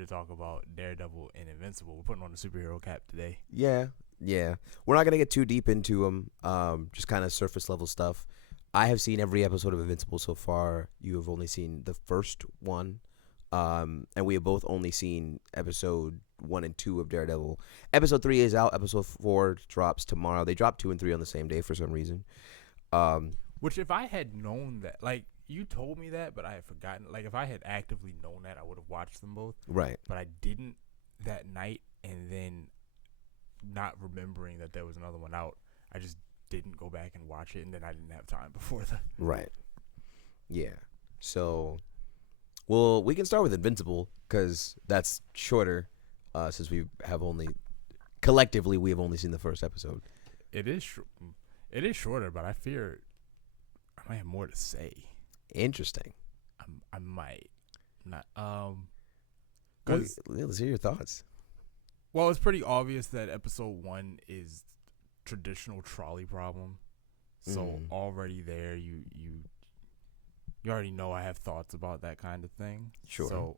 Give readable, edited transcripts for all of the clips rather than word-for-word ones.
to talk about Daredevil and Invincible. We're putting on the superhero cap today. Yeah, yeah. We're not gonna get too deep into them. Just kind of surface level stuff. I have seen every episode of Invincible so far. You have only seen the first one, and we have both only seen episode 1 and 2 of Daredevil. Episode 3 is out. Episode 4 drops tomorrow. They drop 2 and 3 on the same day for some reason. Which, if I had known that, like, you told me that, but I had forgotten. Like, if I had actively known that, I would have watched them both. Right. But I didn't that night, and then not remembering that there was another one out, I just didn't go back and watch it, and then I didn't have time before that. Right. Yeah. So, well, we can start with Invincible because that's shorter. Since we have only collectively we have only seen the first episode. It is shorter, but I fear I might have more to say. Interesting. I might not. Let's hear your thoughts. Well, it's pretty obvious that episode 1 is traditional trolley problem. So already there, you already know I have thoughts about that kind of thing. Sure. So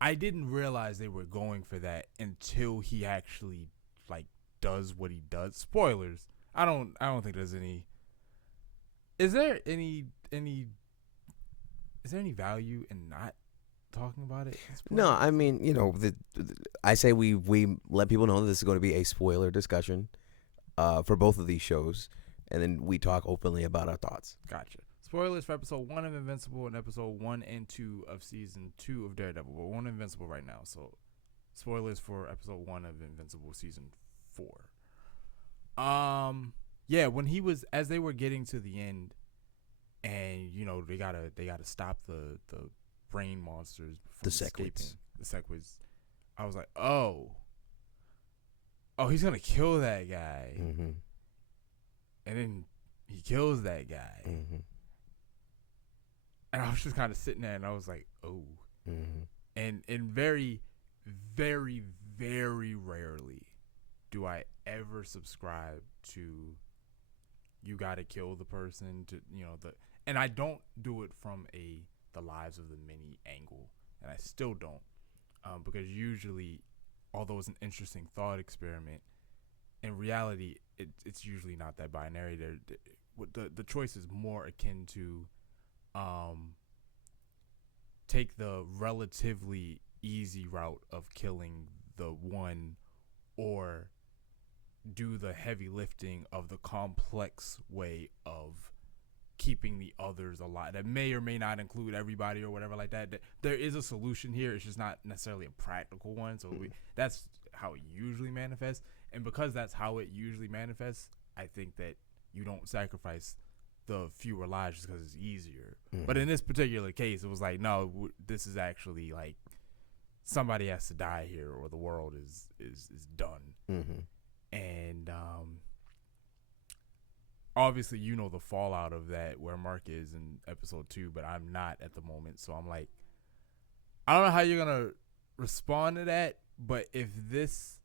I didn't realize they were going for that until he actually like does what he does. Spoilers. I don't think there's any. Is there any value in not talking about it? No, I mean, I say we let people know that this is going to be a spoiler discussion for both of these shows, and then we talk openly about our thoughts. Gotcha. Spoilers for episode 1 of Invincible and episode 1 and 2 of season 2 of Daredevil. We're on Invincible right now, so spoilers for episode 1 of Invincible season 4. Yeah, when he was, as they were getting to the end, and they gotta stop the brain monsters from escaping. The Sequids. I was like, oh, he's gonna kill that guy, and then he kills that guy, and I was just kind of sitting there, and I was like, oh, and very, very, very rarely do I ever subscribe to you gotta kill the person to and I don't do it from the lives of the many angle, and I still don't, because usually, although it's an interesting thought experiment, in reality it's usually not that binary. The choice is more akin to take the relatively easy route of killing the one, or do the heavy lifting of the complex way of keeping the others alive. That may or may not include everybody or whatever like that. There is a solution here. It's just not necessarily a practical one. So that's how it usually manifests. And because that's how it usually manifests, I think that you don't sacrifice the fewer lives just because it's easier. But in this particular case, it was like, no, this is actually like somebody has to die here, or the world is done. And obviously, the fallout of that, where Mark is in episode 2, but I'm not at the moment. So I'm like, I don't know how you're gonna respond to that. But if this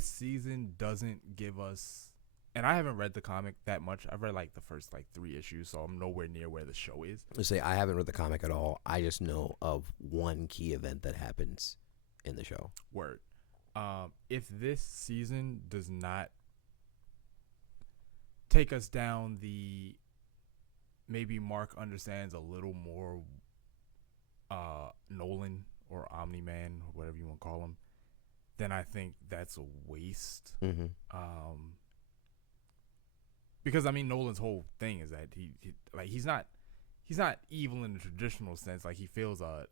season doesn't give us, and I haven't read the comic that much. I've read like the first 3 issues, so I'm nowhere near where the show is. Let's say I haven't read the comic at all. I just know of one key event that happens in the show. Word. If this season does not take us down the maybe Mark understands a little more Nolan or Omni-Man, or whatever you want to call him, then I think that's a waste. Because Nolan's whole thing is that he's not evil in the traditional sense. Like, he feels an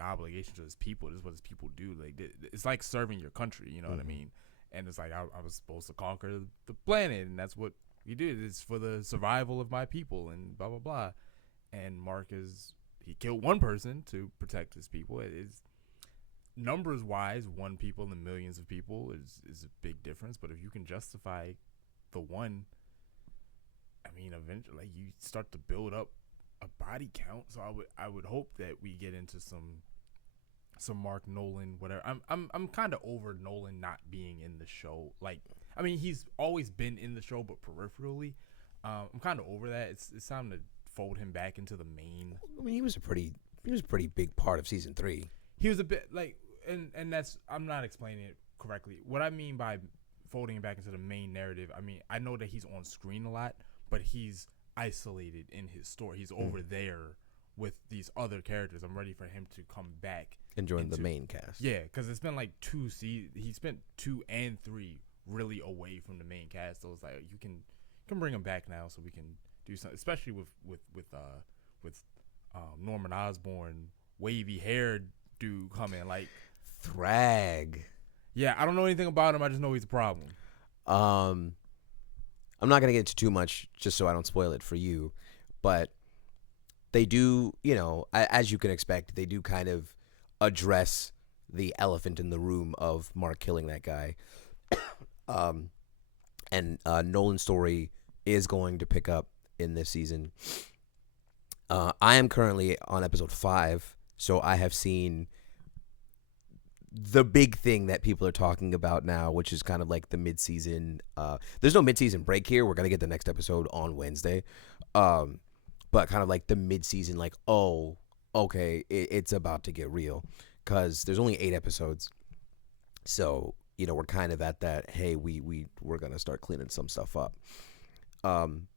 obligation to his people. This is what his people do. Like, it's like serving your country. You know what I mean? And it's like, I was supposed to conquer the planet, and that's what we did. It's for the survival of my people, and blah blah blah. And Mark he killed one person to protect his people. It is, numbers wise, one people and millions of people is a big difference. But if you can justify the one, eventually you start to build up a body count. So I would hope that we get into some Mark Nolan, whatever. I'm kind of over Nolan not being in the show. Like, he's always been in the show, but peripherally. I'm kind of over that. It's time to fold him back into the main. I mean, he was a pretty big part of season 3. He was a bit like, and that's, I'm not explaining it correctly. What I mean by folding him back into the main narrative, I mean, I know that he's on screen a lot, but he's isolated in his story. He's over there with these other characters. I'm ready for him to come back And join the main cast. Yeah, because it's been like 2 seasons. He spent 2 and 3 really away from the main cast. So it's like you can bring him back now, so we can do something, especially with Norman Osborn, wavy haired dude coming. Like Thrag. Yeah, I don't know anything about him. I just know he's a problem. I'm not gonna get into too much, just so I don't spoil it for you, but they do, as you can expect, they do kind of address the elephant in the room of Mark killing that guy. And Nolan's story is going to pick up in this season. I am currently on episode 5, so I have seen the big thing that people are talking about now, which is kind of like the mid-season. There's no mid-season break here. We're going to get the next episode on Wednesday. But kind of like the mid-season, like, oh, okay, it's about to get real. Because there's only 8 episodes. So, we're kind of at that, hey, we're going to start cleaning some stuff up.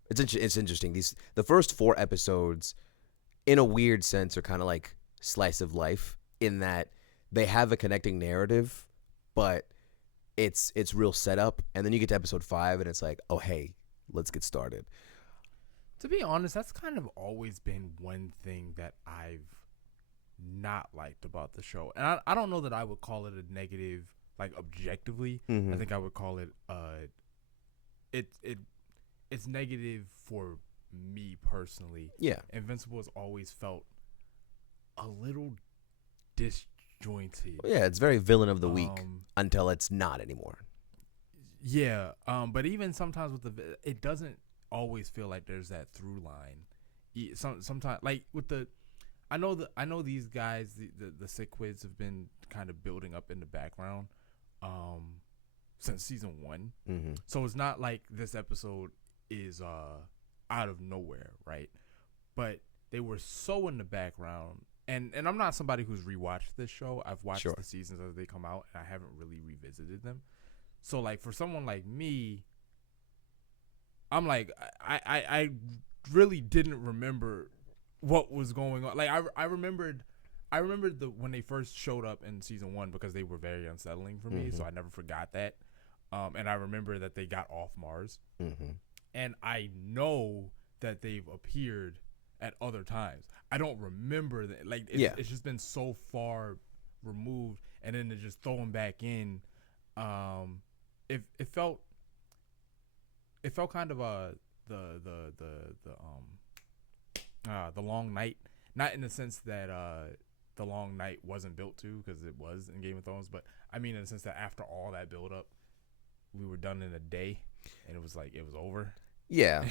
It's interesting. The first 4 episodes, in a weird sense, are kind of like slice of life, in that they have a connecting narrative, but it's real setup. And then you get to episode 5, and it's like, oh, hey, let's get started. To be honest, that's kind of always been one thing that I've not liked about the show. And I don't know that I would call it a negative, like, objectively. Mm-hmm. I think I would call it it's negative for me personally. Yeah. Invincible has always felt a little disjointed. Yeah, it's very villain of the week until it's not anymore. Yeah, but even sometimes with it doesn't always feel like there's that through line. Sometimes, like with I know these guys, the Cichlids have been kind of building up in the background, since season 1. Mm-hmm. So it's not like this episode is out of nowhere, right? But they were so in the background, and I'm not somebody who's rewatched this show. I've watched the seasons as they come out, and I haven't really revisited them. So like for someone like me, I'm like I really didn't remember what was going on. Like I remembered when they first showed up in season 1, because they were very unsettling for me. So I never forgot that. And I remember that they got off Mars. Mm-hmm. And I know that they've appeared at other times. I don't remember that. Like it's just been so far removed, and then to just throw them back in, it felt kind of the Long Night, not in the sense that the Long Night wasn't built to, because it was in Game of Thrones, but I mean in the sense that after all that build up, we were done in a day, and it was like it was over. Yeah.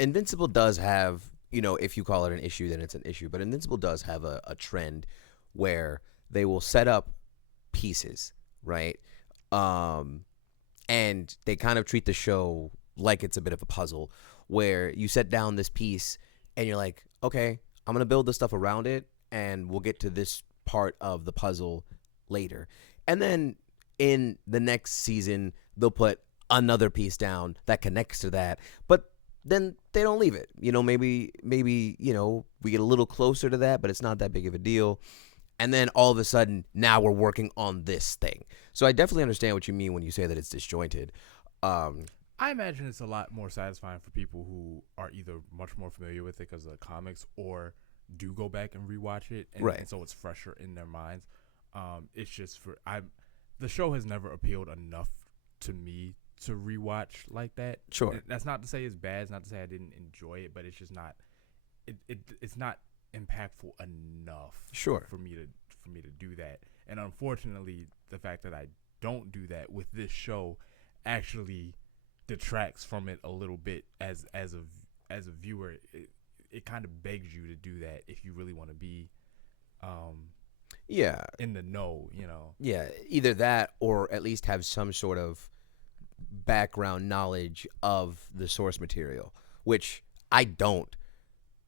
Invincible does have, if you call it an issue, then it's an issue. But Invincible does have a trend where they will set up pieces, right? And they kind of treat the show like it's a bit of a puzzle, where you set down this piece and you're like, okay, I'm going to build this stuff around it, and we'll get to this part of the puzzle later. And then in the next season, they'll put another piece down that connects to that, but then they don't leave it. Maybe we get a little closer to that, but it's not that big of a deal. And then all of a sudden, now we're working on this thing. So I definitely understand what you mean when you say that it's disjointed. I imagine it's a lot more satisfying for people who are either much more familiar with it because of the comics, or do go back and rewatch it, and so it's fresher in their minds. It's just the show has never appealed enough to me to rewatch like that. Sure. That's not to say it's bad. It's not to say I didn't enjoy it, but it's just not. It's not impactful enough. Sure. For me to do that, and unfortunately, the fact that I don't do that with this show actually detracts from it a little bit as a viewer. It kind of begs you to do that if you really want to be in the know, Yeah, either that, or at least have some sort of background knowledge of the source material, which I don't.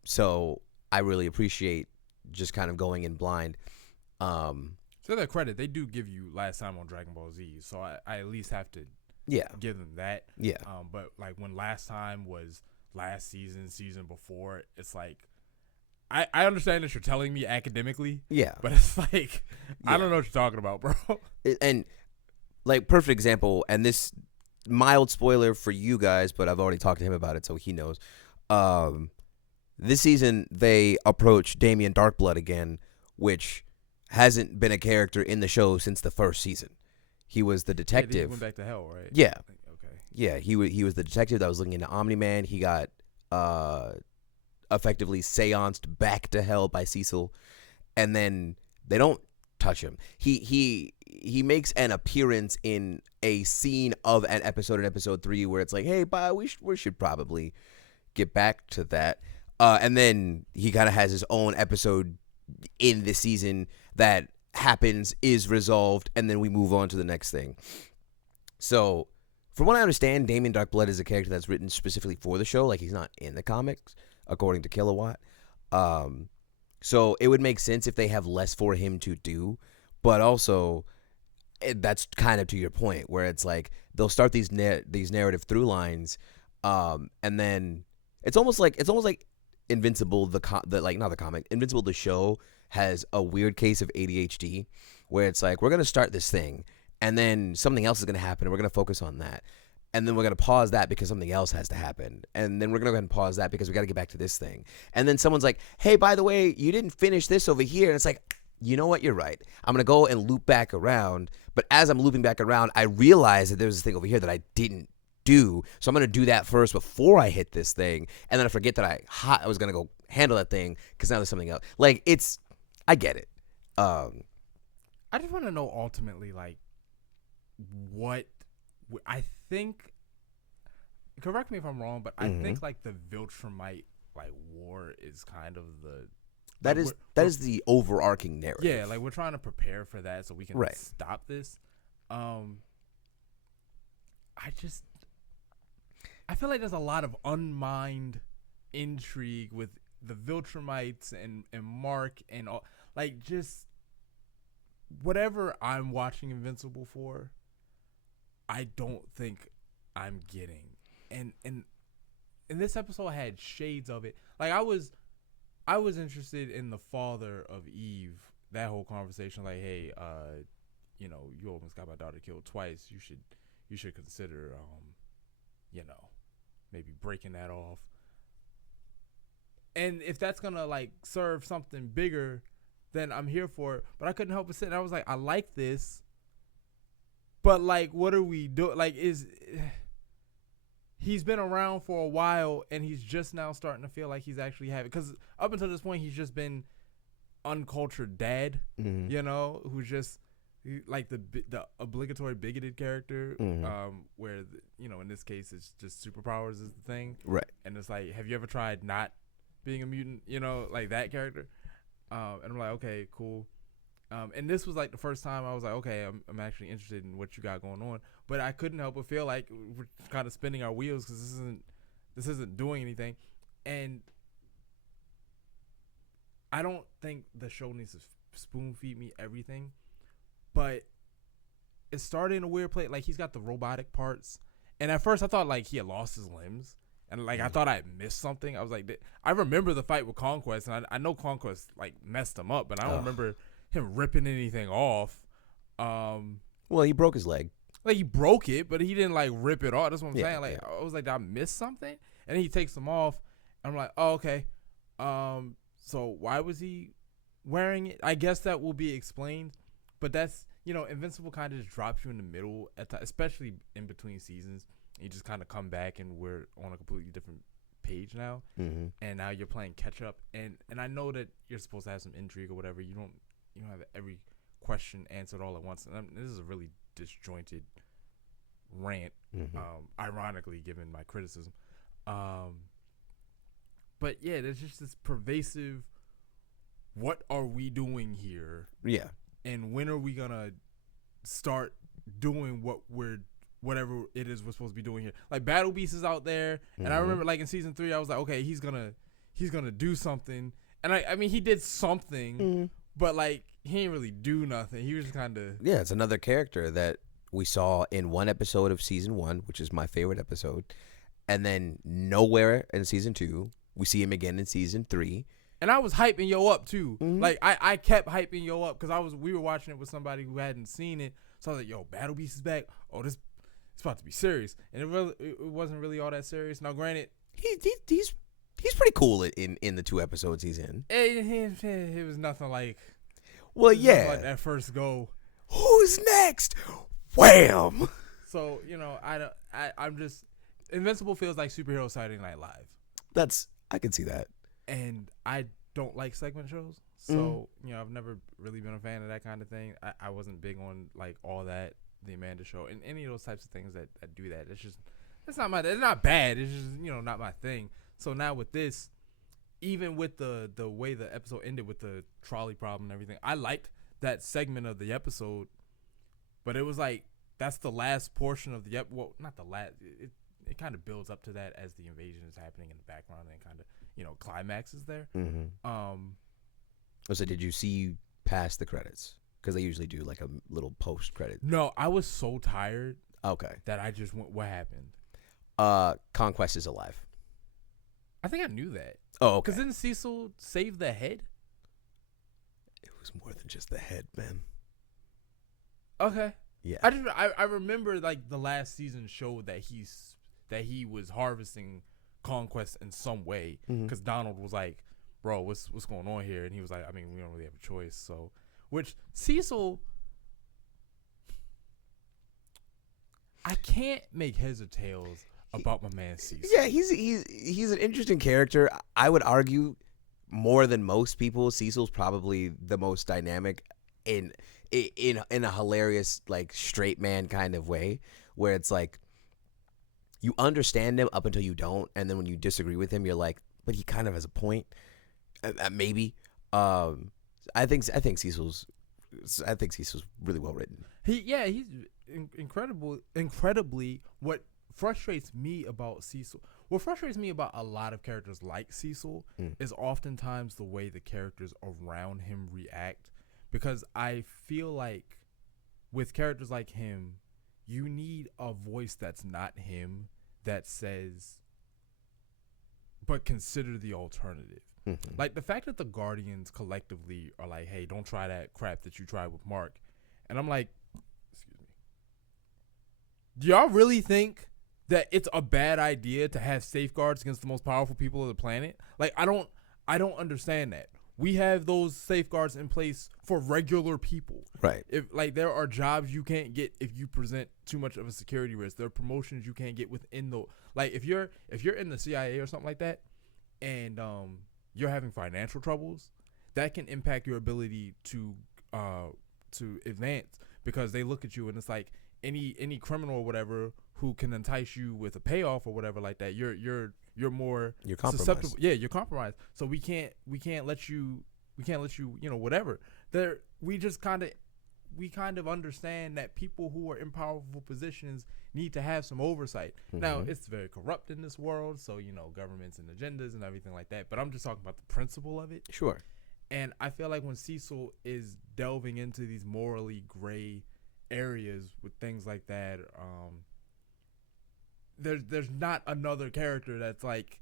So I really appreciate just kind of going in blind. Um, To their credit, they do give you last time on Dragon Ball Z, so I at least have to yeah, give them that. yeah, But like when last time was last season before, it's like I understand that you're telling me academically, yeah, but it's like I yeah. don't know what you're talking about, bro. And like perfect example, and this mild spoiler for you guys, but I've already talked to him about it, so he knows. Um, this season they approach Damien Darkblood again, which hasn't been a character in the show since the first season. He was the Yeah, he went detective. back to hell, right? Yeah, Okay. yeah. He was the detective that was looking into Omni Man. He got uh effectively seanced back to hell by Cecil, and then they don't touch him. He makes an appearance in a scene of an episode in episode 3 where it's like, hey, bye, we should probably get back to that. And then he kind of has his own episode in the season that happens, is resolved, and then we move on to the next thing. So, from what I understand, Damien Darkblood is a character that's written specifically for the show. Like, he's not in the comics, according to Kilowatt. Um, so, it would make sense if they have less for him to do. But also, that's kind of to your point, where it's like they'll start these narrative through lines, and then it's almost like Invincible, the like not the comic, Invincible the show has a weird case of ADHD, where it's like we're gonna start this thing, and then something else is gonna happen, and we're gonna focus on that, and then we're gonna pause that because something else has to happen, and then we're gonna go ahead and pause that because we got to get back to this thing, and then someone's like, hey, by the way, you didn't finish this over here, and it's like, you know what, you're right. I'm gonna go and loop back around, but as I'm looping back around, I realize that there's this thing over here that I didn't do. So I'm gonna do that first before I hit this thing, and then I forget that I was gonna go handle that thing because now there's something else. Like I get it. I just want to know ultimately, like, what I think. Correct me if I'm wrong, but I think like the Viltrumite like war is kind of the That like, is that is the overarching narrative. yeah, like we're trying to prepare for that so we can Right. stop this. I feel like there's a lot of unmined intrigue with the Viltrumites and Mark and all, like just whatever I'm watching Invincible for, I don't think I'm getting. And this episode had shades of it. Like I was interested in the father of Eve. That whole conversation, like, hey, you almost got my daughter killed twice. You should consider, maybe breaking that off. And if that's gonna like serve something bigger, then I'm here for it. But I couldn't help but sit. And I was like, I like this, but like, what are we doing? Like, he's been around for a while, and he's just now starting to feel like he's actually having. Because up until this point, he's just been uncultured dad, who's just like the obligatory bigoted character, where in this case it's just superpowers is the thing, Right. and it's like, have you ever tried not being a mutant, like that character? And I'm like, okay, cool. And this was like the first time I was like, okay, I'm actually interested in what you got going on, but I couldn't help but feel like we're kind of spinning our wheels because this isn't doing anything, and I don't think the show needs to spoon feed me everything, but it started in a weird place. Like, he's got the robotic parts, and at first I thought like he had lost his limbs, and like I thought I had missed something. I was like, I remember the fight with Conquest, and I know Conquest like messed him up, but I don't remember him ripping anything off. Well, he broke his leg. Like, he broke it, but he didn't like rip it off. That's what I'm saying. Like, I was like, did I miss something? And then he takes them off. And I'm like, oh, okay. So why was he wearing it? I guess that will be explained. But that's, Invincible kind of just drops you in the middle, especially in between seasons. You just kind of come back, and we're on a completely different page now. And now you're playing catch up. And I know that you're supposed to have some intrigue or whatever. You don't have every question answered all at once. And this is a really disjointed rant, ironically, given my criticism. But yeah, there's just this pervasive, what are we doing here? Yeah. And when are we gonna start doing whatever it is we're supposed to be doing here? Like, Battle Beast is out there, and I remember like in season 3, I was like, okay, he's gonna he's gonna do something, and I mean he did something, but like he didn't really do nothing. He was kind of Yeah, it's another character that we saw in one episode of season 1, which is my favorite episode, and then nowhere in season 2. We see him again in season 3. And I was hyping yo up too. Mhm. Like I kept hyping yo up because we were watching it with somebody who hadn't seen it. So I was like, yo, Battle Beast is back. Oh, this it's about to be serious. And it wasn't really all that serious. Now, granted, He's pretty cool in the 2 episodes he's in. it was nothing like. Well, it was nothing yeah. like that first go. Who's next? Wham! So I'm just Invincible feels like superhero Saturday Night Live. I can see that. And I don't like segment shows, so I've never really been a fan of that kind of thing. I wasn't big on like all that, the Amanda Show, and any of those types of things that do that. It's not bad. It's just not my thing. So now with this, even with the way the episode ended with the trolley problem and everything, I liked that segment of the episode, but it was like that's the last portion of the well, not the last. It kind of builds up to that as the invasion is happening in the background and kind of climaxes there. So did you see past the credits? Because they usually do like a little post credit. No, I was so tired Okay. that I just went. What happened? Conquest is alive. I think I knew that. Oh, okay. Because didn't Cecil save the head? It was more than just the head, man. Okay. Yeah. I remember like the last season showed that he was harvesting Conquest in some way because Donald was like, bro, what's going on here? And he was like, I mean, we don't really have a choice. So, which Cecil, I can't make heads or tails about my man Cecil. Yeah, he's an interesting character. I would argue more than most people, Cecil's probably the most dynamic in a hilarious like straight man kind of way, where it's like you understand him up until you don't, and then when you disagree with him, you're like, but he kind of has a point. Maybe. I think Cecil's really well written. He's incredibly. What frustrates me about Cecil, what frustrates me about a lot of characters like Cecil, is oftentimes the way the characters around him react. Because I feel like with characters like him, you need a voice that's not him that says, but consider the alternative. Like the fact that the Guardians collectively are like, hey, don't try that crap that you tried with Mark. And I'm like, excuse me. Do y'all really think that it's a bad idea to have safeguards against the most powerful people of the planet? Like, I don't understand that. We have those safeguards in place for regular people. Right. If like there are jobs you can't get if you present too much of a security risk. There are promotions you can't get within the like if you're in the CIA or something like that, and you're having financial troubles, that can impact your ability to advance because they look at you and it's like any criminal or whatever who can entice you with a payoff or whatever like that. You're more susceptible. Yeah, you're compromised. So we can't let you whatever. We kind of understand that people who are in powerful positions need to have some oversight. Now, it's very corrupt in this world, so governments and agendas and everything like that, but I'm just talking about the principle of it. Sure. And I feel like when Cecil is delving into these morally gray areas with things like that, there's not another character that's like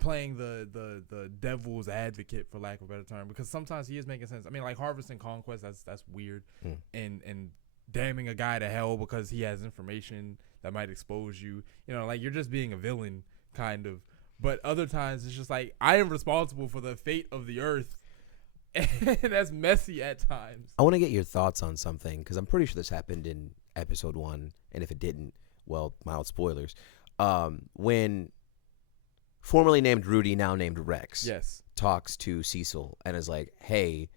playing the devil's advocate, for lack of a better term, because sometimes he is making sense. I mean, like harvesting Conquest, that's weird, and damning a guy to hell because he has information that might expose you. Like you're just being a villain, kind of. But other times it's just like I am responsible for the fate of the earth, and that's messy at times. I want to get your thoughts on something because I'm pretty sure this happened in episode 1, and if it didn't, well, mild spoilers. When formerly named Rudy, now named Rex, talks to Cecil and is like, hey,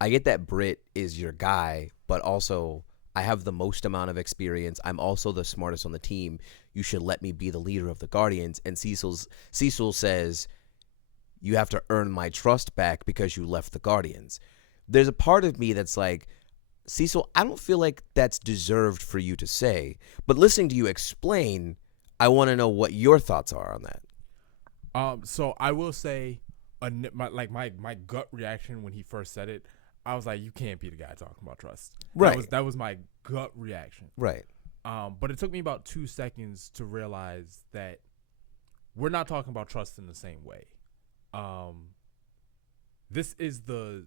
I get that Britt is your guy, but also I have the most amount of experience. I'm also the smartest on the team. You should let me be the leader of the Guardians. And Cecil says, you have to earn my trust back because you left the Guardians. There's a part of me that's like, Cecil, I don't feel like that's deserved for you to say. But listening to you explain, I want to know what your thoughts are on that. So I will say, my gut reaction when he first said it, I was like, you can't be the guy talking about trust. Right. That was my gut reaction. Right. But it took me about 2 seconds to realize that we're not talking about trust in the same way. This is the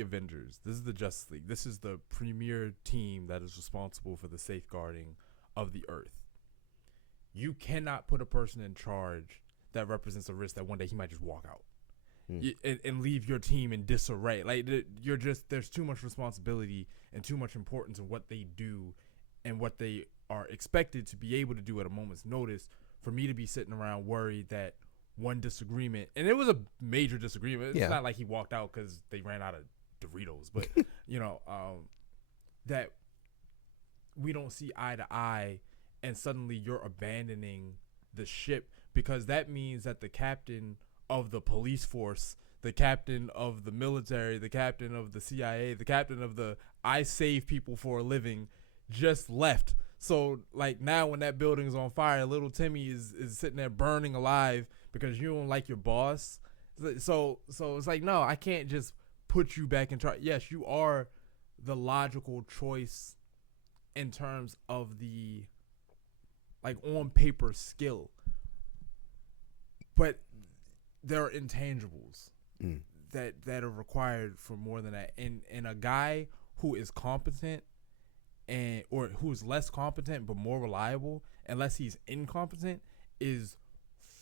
Avengers. This is the Justice League. This is the premier team that is responsible for the safeguarding of the Earth. You cannot put a person in charge that represents a risk that one day he might just walk out and leave your team in disarray. Like, there's too much responsibility and too much importance in what they do and what they are expected to be able to do at a moment's notice for me to be sitting around worried that one disagreement, and it was a major disagreement. It's not like he walked out because they ran out of Doritos, but that we don't see eye to eye, and suddenly you're abandoning the ship, because that means that the captain of the police force, the captain of the military, the captain of the CIA, the captain of the I save people for a living just left. So like now when that building is on fire, little Timmy is sitting there burning alive because you don't like your boss. So it's like, no, I can't just put you back in charge. Yes, you are the logical choice in terms of the like on paper skill, but there are intangibles that are required for more than that. And a guy who is competent or who's less competent but more reliable, unless he's incompetent, is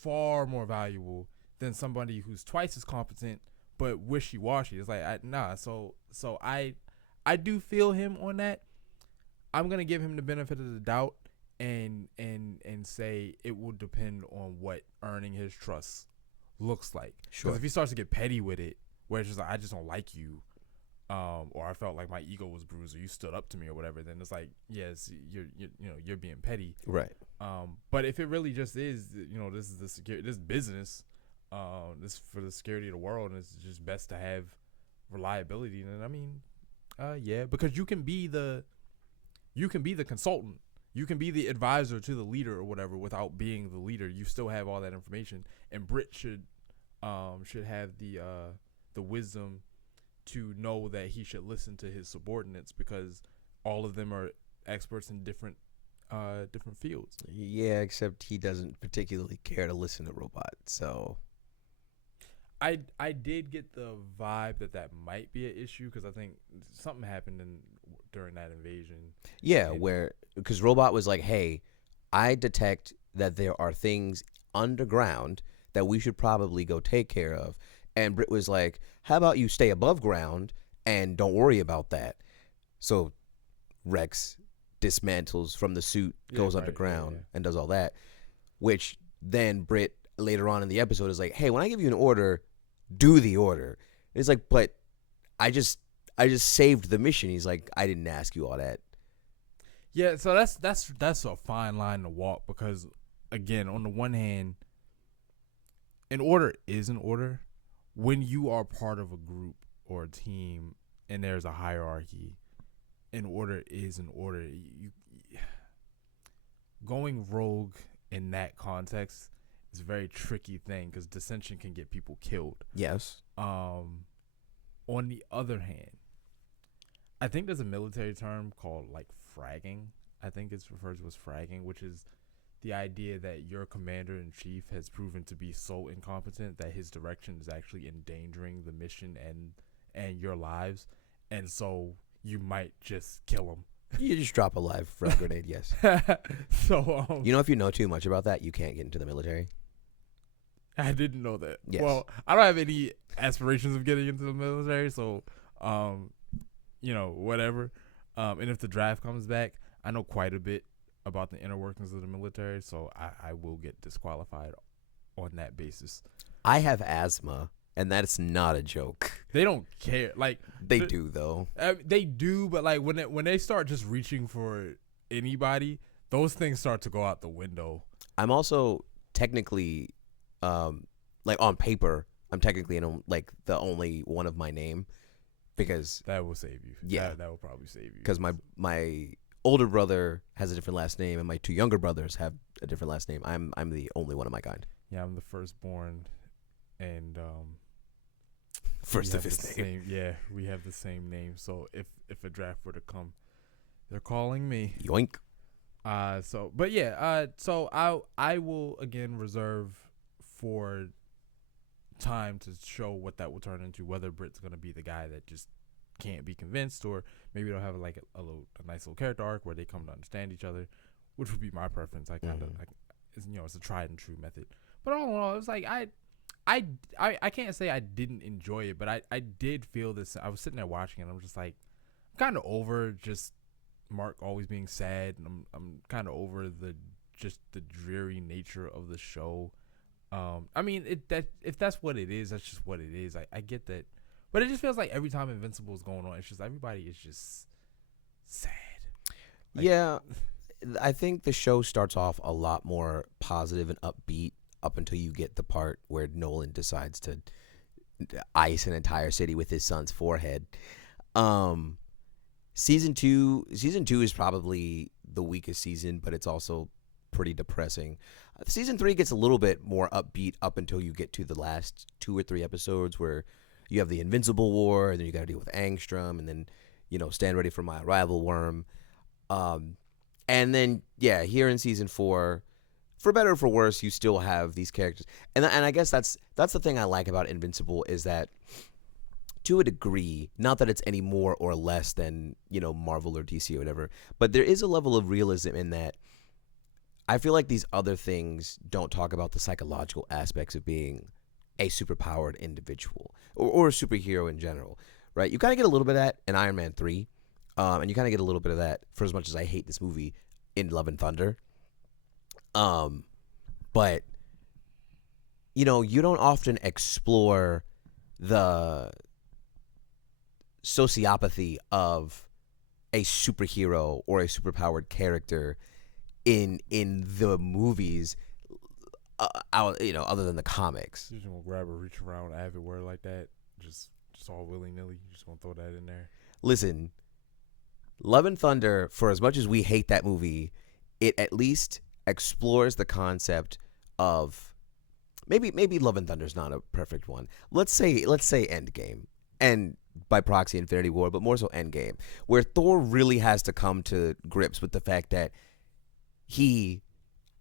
far more valuable than somebody who's twice as competent but wishy-washy. It's like, So I do feel him on that. I'm gonna give him the benefit of the doubt and say it will depend on what earning his trust looks like. Sure. Because if he starts to get petty with it, where it's just like, I just don't like you, or I felt like my ego was bruised, or you stood up to me, or whatever, then it's like, yes, you're being petty, right? But if it really just is, this is the security, this business, this for the security of the world, and it's just best to have reliability. Then I mean, yeah, because you can be the consultant, you can be the advisor to the leader or whatever without being the leader. You still have all that information, and Britt should have the wisdom to know that he should listen to his subordinates, because all of them are experts in different fields. Yeah, except he doesn't particularly care to listen to robots. So I did get the vibe that might be an issue, because I think something happened during that invasion. Yeah, because Robot was like, hey, I detect that there are things underground that we should probably go take care of. And Britt was like, how about you stay above ground and don't worry about that? So Rex dismantles from the suit, goes underground, and does all that. Which then Britt later on in the episode is like, hey, when I give you an order, do the order. And it's like, but I just saved the mission. He's like, I didn't ask you all that. Yeah, so that's a fine line to walk, because again, on the one hand, an order is an order. When you are part of a group or a team and there's a hierarchy, an order is an order. You going rogue in that context is a very tricky thing, because dissension can get people killed. Yes. On the other hand, I think there's a military term called like fragging. I think it's referred to as fragging, which is the idea that your commander-in-chief has proven to be so incompetent that his direction is actually endangering the mission and your lives, and so you might just kill him. You just drop a live frag grenade, yes. So if you know too much about that, you can't get into the military. I didn't know that. Yes. Well, I don't have any aspirations of getting into the military, so whatever. And if the draft comes back, I know quite a bit about the inner workings of the military, so I will get disqualified on that basis. I have asthma, and that's not a joke. They don't care. Like they do, though. They do, but like when they start just reaching for anybody, those things start to go out the window. I'm also technically, like on paper, I'm technically the only one of my name, because that will save you. Yeah, that will probably save you. Because my older brother has a different last name, and my two younger brothers have a different last name. I'm the only one of my kind. Yeah, I'm the firstborn, and we First of have the his name. same. Yeah, we have the same name. So if a draft were to come, they're calling me. Yoink. But yeah. So I will again reserve for time to show what that will turn into. Whether Britt's gonna be the guy that just can't be convinced, or maybe they'll have like a nice little character arc where they come to understand each other, which would be my preference. I kind of it's a tried and true method. But all in all, it was like I can't say I didn't enjoy it, but I did feel this. I was sitting there watching it, and I'm just like, I'm kind of over just Mark always being sad, and I'm kind of over the dreary nature of the show. I mean, if that's what it is, that's just what it is. I get that, but it just feels like every time Invincible is going on, it's just everybody is just sad. Like, Yeah, I think the show starts off a lot more positive and upbeat up until you get the part where Nolan decides to ice an entire city with his son's forehead. Um, season two is probably the weakest season, but it's also pretty depressing. Season three gets a little bit more upbeat up until you get to the last 2 or 3 episodes where you have the Invincible War, and then you got to deal with Angstrom, and then stand ready for my arrival, Worm. Um, and then yeah, here in season four, for better or for worse, you still have these characters, and I guess that's the thing I like about Invincible is that to a degree, not that it's any more or less than Marvel or DC or whatever, but there is a level of realism in that. I feel like these other things don't talk about the psychological aspects of being a superpowered individual or a superhero in general, right? You kind of get a little bit of that in Iron Man 3, and you kind of get a little bit of that for as much as I hate this movie in Love and Thunder. But you don't often explore the sociopathy of a superhero or a superpowered character in the movies, other than the comics. You just gonna grab a reach around avid word like that, just all willy nilly. You just gonna throw that in there. Listen, Love and Thunder, for as much as we hate that movie, it at least explores the concept of maybe Love and Thunder is not a perfect one. Let's say Endgame, and by proxy Infinity War, but more so Endgame, where Thor really has to come to grips with the fact that he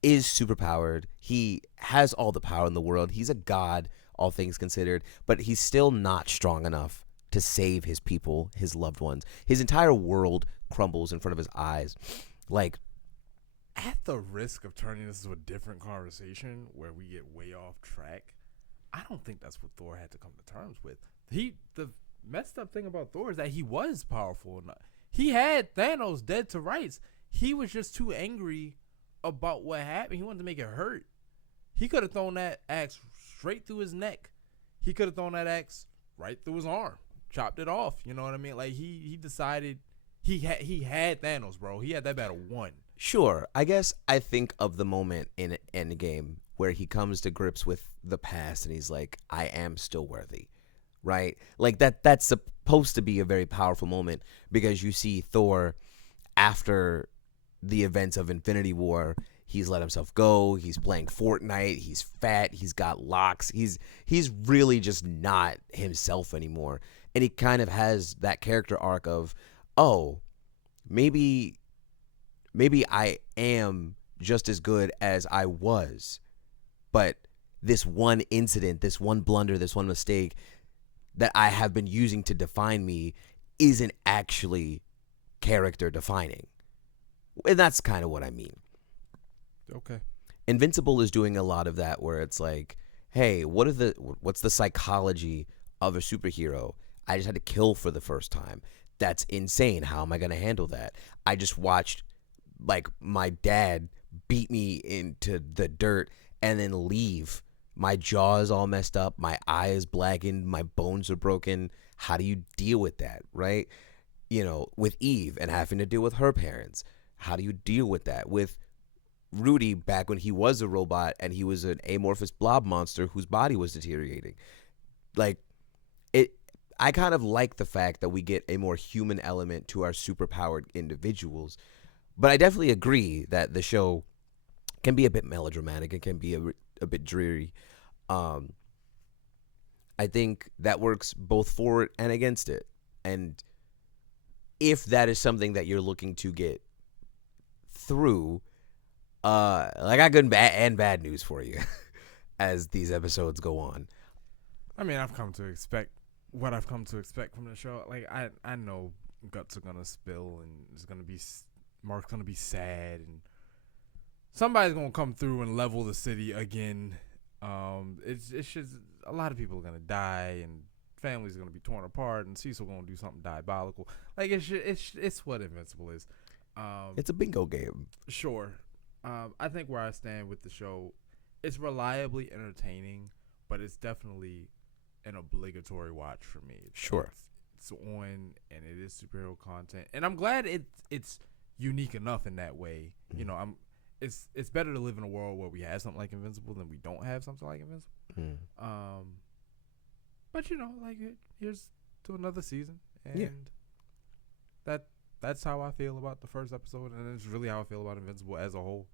is superpowered. He has all the power in the world. He's a god, all things considered, but he's still not strong enough to save his people, his loved ones. His entire world crumbles in front of his eyes. Like, at the risk of turning this into a different conversation where we get way off track, I don't think that's what Thor had to come to terms with. The messed up thing about Thor is that he was powerful enough. He had Thanos dead to rights. He was just too angry about what happened. He wanted to make it hurt. He could have thrown that axe straight through his neck. He could have thrown that axe right through his arm, chopped it off. You know what I mean? Like he decided he had Thanos, bro. He had that battle won. Sure, I guess I think of the moment in Endgame where he comes to grips with the past and he's like, I am still worthy, right? Like that's supposed to be a very powerful moment because you see Thor after the events of Infinity War. He's let himself go. He's playing Fortnite. He's fat. He's got locks. He's really just not himself anymore. And he kind of has that character arc of, oh, maybe I am just as good as I was. But this one incident, this one blunder, this one mistake that I have been using to define me isn't actually character defining. And that's kind of what I mean. Okay. Invincible is doing a lot of that where it's like, hey, what's the psychology of a superhero? I just had to kill for the first time. That's insane. How am I going to handle that? I just watched like my dad beat me into the dirt and then leave. My jaw is all messed up. My eye is blackened. My bones are broken. How do you deal with that, right? With Eve and having to deal with her parents. How do you deal with that? With Rudy back when he was a robot and he was an amorphous blob monster whose body was deteriorating. Like, I kind of like the fact that we get a more human element to our superpowered individuals. But I definitely agree that the show can be a bit melodramatic. It can be a bit dreary. Um, I think that works both for it and against it. And if that is something that you're looking to get through, I got good and bad news for you as these episodes go on. I mean, I've come to expect what I've come to expect from the show. Like, I know guts are gonna spill, and it's gonna be Mark's gonna be sad, and somebody's gonna come through and level the city again. It's just a lot of people are gonna die, and families are gonna be torn apart, and Cecil gonna do something diabolical. Like it's what Invincible is. It's a bingo game. Sure. I think where I stand with the show, it's reliably entertaining, but it's definitely an obligatory watch for me. Sure. It's on, and it is superhero content, and I'm glad it's unique enough in that way. Mm-hmm. You know, it's better to live in a world where we have something like Invincible than we don't have something like Invincible. Mm. But you know, like here's to another season, and Yeah. that's how I feel about the first episode, and it's really how I feel about Invincible as a whole.